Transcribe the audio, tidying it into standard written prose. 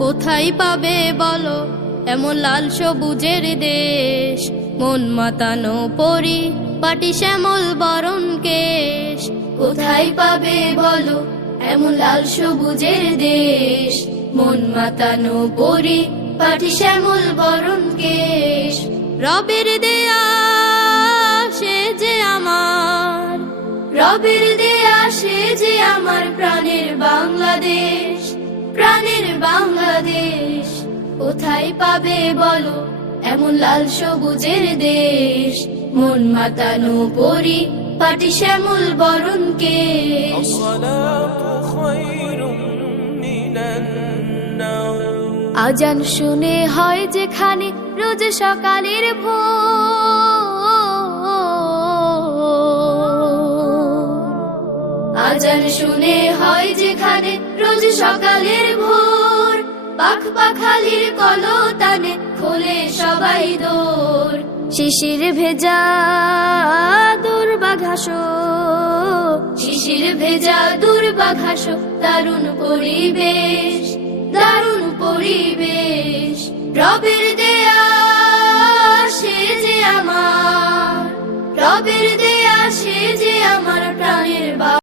কোথায় পাবে বলো এমন লাল সবুজের দেশ, মন মাতানো পরি পাটি শ্যামল বরণ কেশ। কোথায় পাবে বলো এমন লাল সবুজের দেশ, মন মাতানো পরি পাটি শ্যামল বরণ কেশ। রবের দেয়া সে যে আমার, রবের দেয়া সে যে আমার প্রাণের বাংলাদেশ, প্রাণের বাংলাদেশ। কোথায় পাবে বলো এমন লাল সবুজের দেশ, মন মাতানো পরি পাটি শ্যামল বরণ কেশ। আজান শুনে হয় যেখানে রোজ সকালের ভোর, আজান শুনে হয় যেখানে রোজ সকালের ভোর, পাখ পাখালির কলতানে খোলে সবাই দোর। শিশির ভেজা দুর্বা ঘাস, শিশির ভেজা দুর্বা ঘাস, দারুণ পরিবেশ, দারুণ পরিবেশ। রবের দেয়া সে যে আমার, রবের